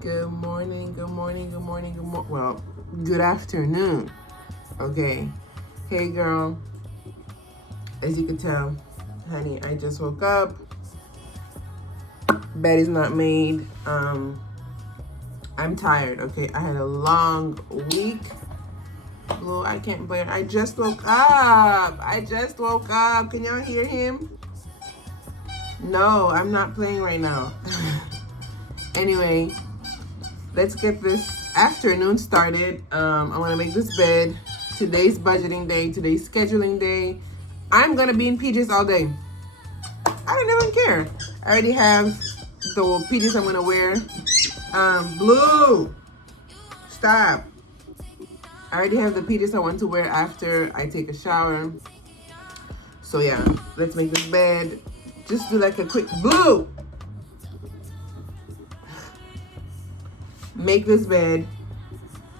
Good morning, good morning, good morning, well, good afternoon. Okay. Hey girl, as you can tell, honey, I just woke up. Bed is not made. I'm tired, okay? I had a long week. Blue, I can't bear. I just woke up. Can y'all hear him? No, I'm not playing right now. Anyway, let's get this afternoon started. I want to make this bed. Today's budgeting day. Today's scheduling day. I'm gonna be in PJs all day. I don't even care. I already have the PJs I'm gonna wear. Blue, stop. I already have the PJs I want to wear after I take a shower. So yeah, let's make this bed. Just do like a quick Blue. Make this bed.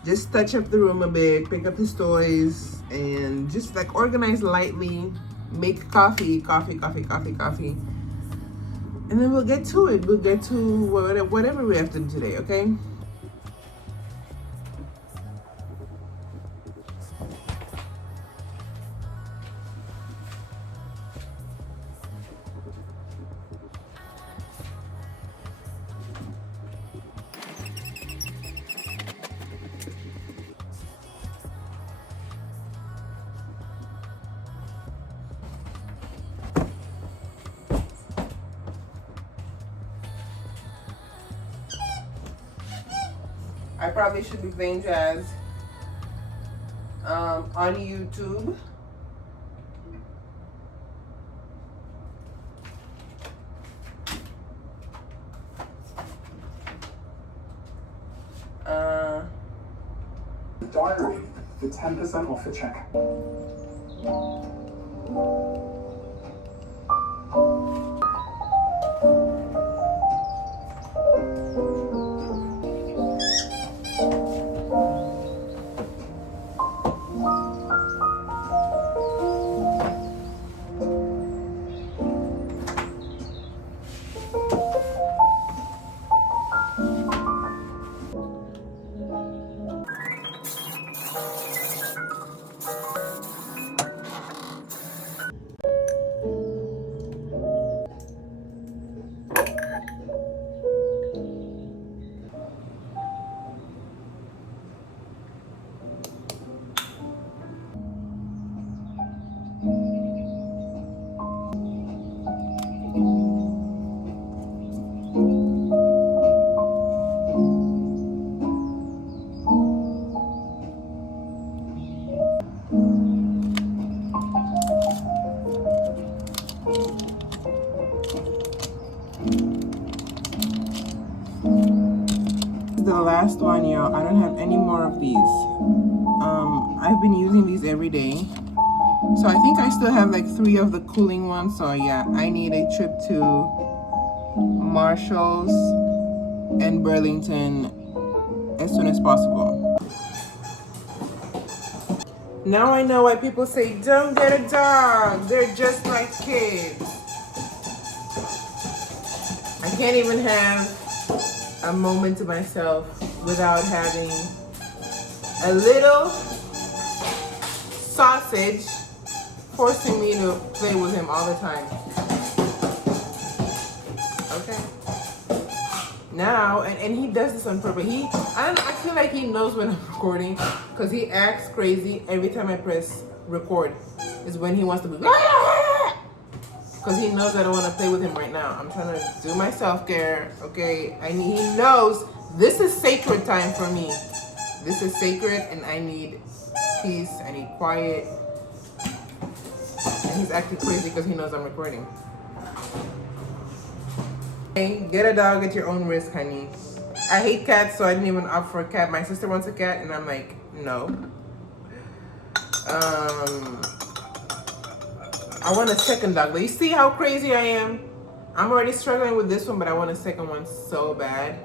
Just touch up the room a bit, pick up his toys, and just like organize lightly. Make coffee. And then we'll get to it. We'll get to whatever we have to do today, okay? I probably should be playing jazz on YouTube. Diary for 10% off the check. The last one, y'all. I don't have any more of these. I've been using these every day. So I think I still have like 3 of the cooling ones. So yeah, I need a trip to Marshalls and Burlington as soon as possible. Now I know why people say don't get a dog. They're just like kids. I can't even have a moment to myself without having a little sausage forcing me to play with him all the time. Okay. Now, and he does this on purpose. I feel like he knows when I'm recording because he acts crazy every time I press record. Is when he wants to be because he knows I don't want to play with him right now. I'm trying to do my self-care, okay? He knows this is sacred time for me. This is sacred and I need peace, I need quiet. And he's acting crazy because he knows I'm recording. Hey, get a dog at your own risk, honey. I hate cats, so I didn't even opt for a cat. My sister wants a cat and I'm like, no. I want a second dog. But you see how crazy I am? I'm already struggling with this one, but I want a second one so bad.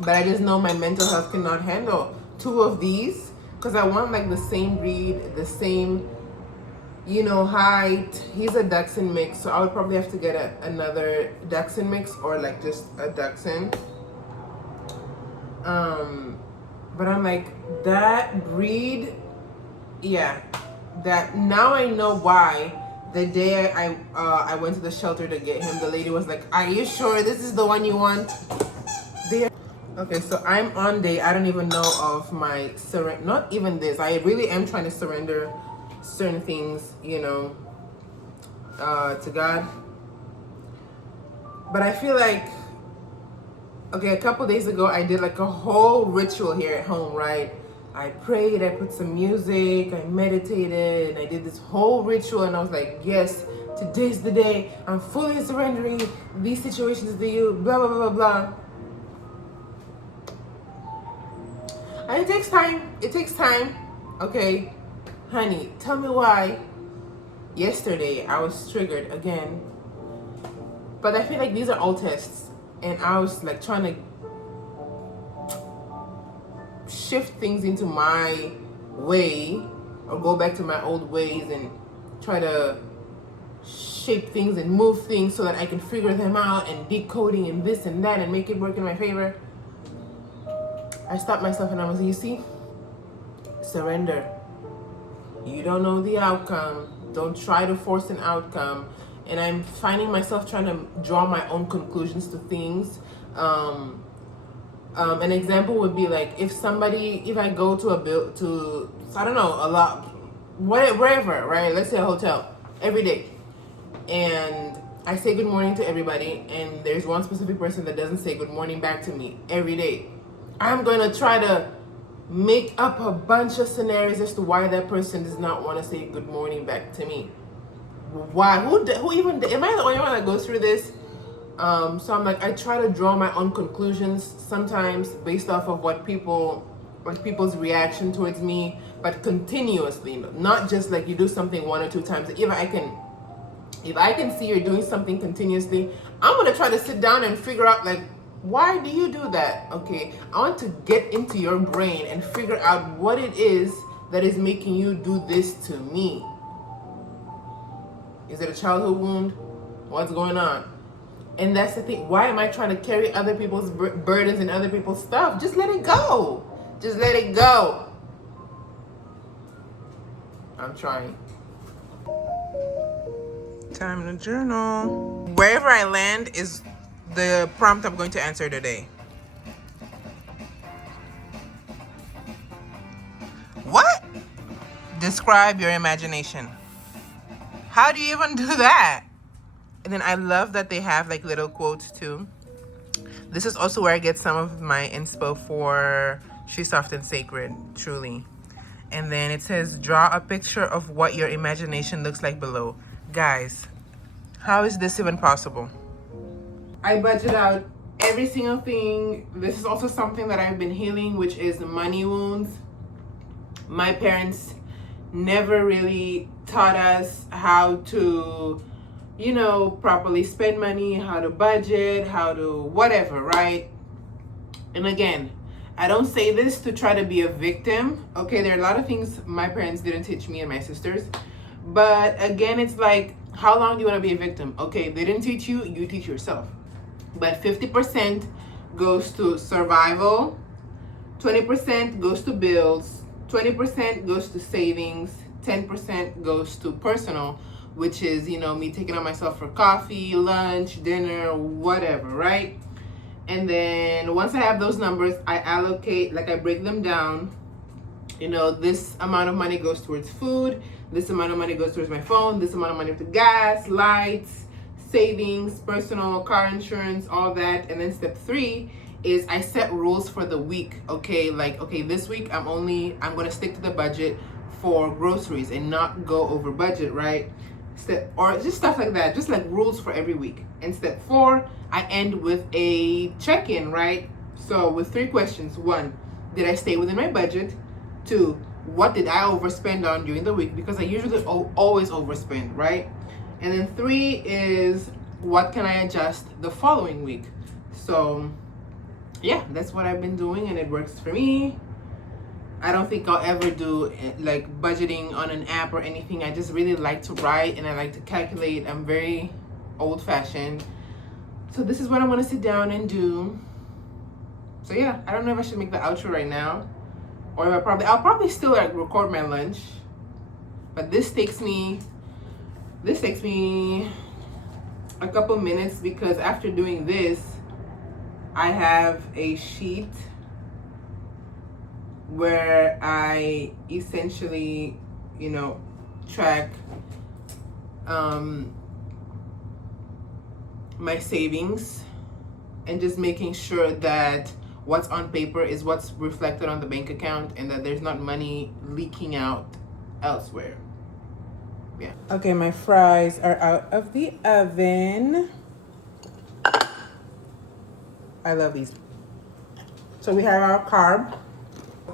But I just know my mental health cannot handle 2 of these because I want like the same breed, the same, height. He's a Dachshund mix, so I would probably have to get another Dachshund mix or like just a Dachshund. But I'm like, that breed, yeah, that now I know why. The day I went to the shelter to get him, the lady was like, "Are you sure this is the one you want?" There. Okay, so I'm on day. I don't even know of my surrender. Not even this. I really am trying to surrender certain things, to God. But I feel like, okay, a couple days ago, I did like a whole ritual here at home, right? I prayed, I put some music, I meditated, and I did this whole ritual, and I was like, yes, today's the day. I'm fully surrendering these situations to you, blah, blah, blah, blah, blah. And it takes time. It takes time. Okay, honey, tell me why yesterday I was triggered again. But I feel like these are all tests. And I was like trying to shift things into my way or go back to my old ways and try to shape things and move things so that I can figure them out and decoding and this and that and make it work in my favor. I stopped myself and I was, you see, surrender. You don't know the outcome. Don't try to force an outcome. And I'm finding myself trying to draw my own conclusions to things. An example would be like if I go to I don't know, a lot, wherever, right? Let's say a hotel every day, and I say good morning to everybody, and there's one specific person that doesn't say good morning back to me every day. I'm going to try to make up a bunch of scenarios as to why that person does not want to say good morning back to me. Why? Who even, am I the only one that goes through this? So I'm like, I try to draw my own conclusions sometimes based off of people's reaction towards me, but continuously, not just like you do something one or two times. If I can see you're doing something continuously, I'm gonna try to sit down and figure out like, why do you do that? Okay, I want to get into your brain and figure out what it is that is making you do this to me. Is it a childhood wound? What's going on? And that's the thing. Why am I trying to carry other people's burdens and other people's stuff? Just let it go. Just let it go. I'm trying. Time to journal. Wherever I land is the prompt I'm going to answer today. What? Describe your imagination. How do you even do that? And then I love that they have like little quotes too. This is also where I get some of my inspo for She's Soft and Sacred, truly. And then it says, draw a picture of what your imagination looks like below. Guys, how is this even possible? I budget out every single thing. This is also something that I've been healing, which is money wounds. My parents never really taught us how to, properly spend money, how to budget, how to whatever, right? And again, I don't say this to try to be a victim. Okay, there are a lot of things my parents didn't teach me and my sisters. But again, it's like, how long do you want to be a victim? Okay, they didn't teach you, you teach yourself. But 50% goes to survival, 20% goes to bills, 20% goes to savings, 10% goes to personal, which is, me taking on myself for coffee, lunch, dinner, whatever, right? And then once I have those numbers, I allocate, I break them down. This amount of money goes towards food, this amount of money goes towards my phone, this amount of money to gas, lights, savings, personal, car insurance, all that. And then step 3 is I set rules for the week. Okay, this week I'm gonna stick to the budget for groceries and not go over budget, right? Or just stuff like that, just like rules for every week. And step 4, I end with a check-in, right? So with 3 questions. 1, did I stay within my budget? 2, what did I overspend on during the week? Because I usually always overspend, right? And then 3 is, what can I adjust the following week? So yeah, that's what I've been doing and it works for me. I don't think I'll ever do budgeting on an app or anything. I just really like to write and I like to calculate. I'm very old-fashioned. So this is what I want to sit down and do. So yeah, I don't know if I should make the outro right now, or I'll probably still like record my lunch. But this takes me a couple minutes because after doing this, I have a sheet where I essentially, you know, track my savings and just making sure that what's on paper is what's reflected on the bank account and that there's not money leaking out elsewhere. Yeah. Okay, my fries are out of the oven. I love these. So we have our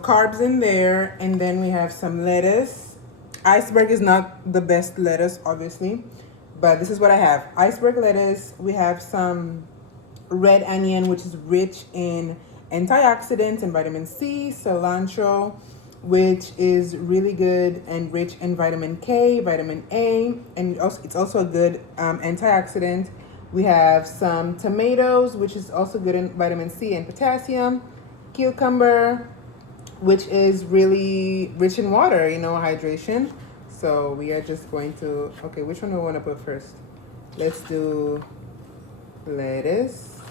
carbs in there, and then we have some lettuce. Iceberg is not the best lettuce, obviously, but this is what I have. Iceberg lettuce. We have some red onion, which is rich in antioxidants and vitamin C. Cilantro, which is really good and rich in vitamin K, vitamin A, and it's also a good antioxidant. We have some tomatoes, which is also good in vitamin C and potassium. Cucumber, which is really rich in water, you know, hydration. So we are just going to, okay, which one do I want to put first? Let's do lettuce,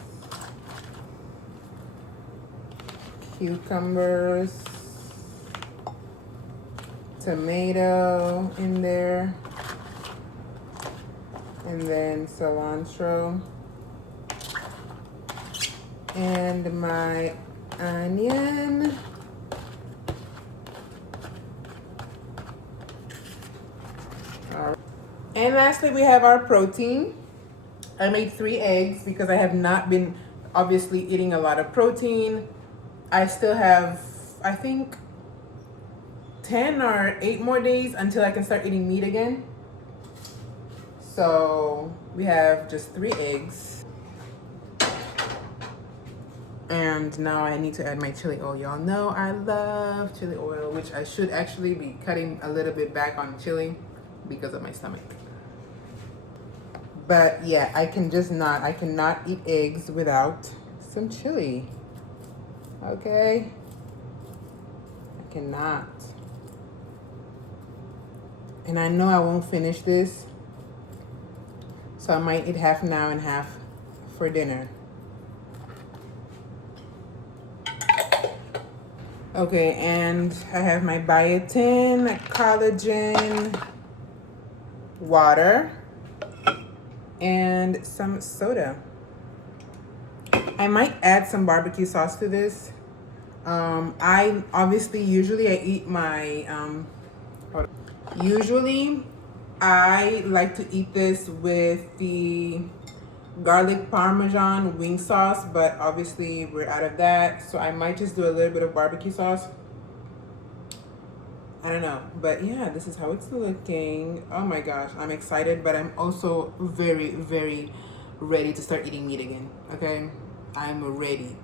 cucumbers, tomato in there, and then cilantro, and my onion. And lastly, we have our protein. I made 3 eggs because I have not been obviously eating a lot of protein. I still have, I think, 10 or 8 more days until I can start eating meat again. So we have just 3 eggs. And now I need to add my chili oil. Y'all know I love chili oil, which I should actually be cutting a little bit back on chili because of my stomach. But yeah, I cannot eat eggs without some chili. Okay? I cannot. And I know I won't finish this, so I might eat half now and half for dinner. Okay, and I have my biotin, collagen, water, and some soda. I might add some barbecue sauce to this. I obviously usually I eat my usually I like to eat this with the garlic parmesan wing sauce, but obviously we're out of that, so I might just do a little bit of barbecue sauce. I don't know, but yeah, this is how it's looking. Oh my gosh, I'm excited, but I'm also very, very ready to start eating meat again. Okay, I'm ready.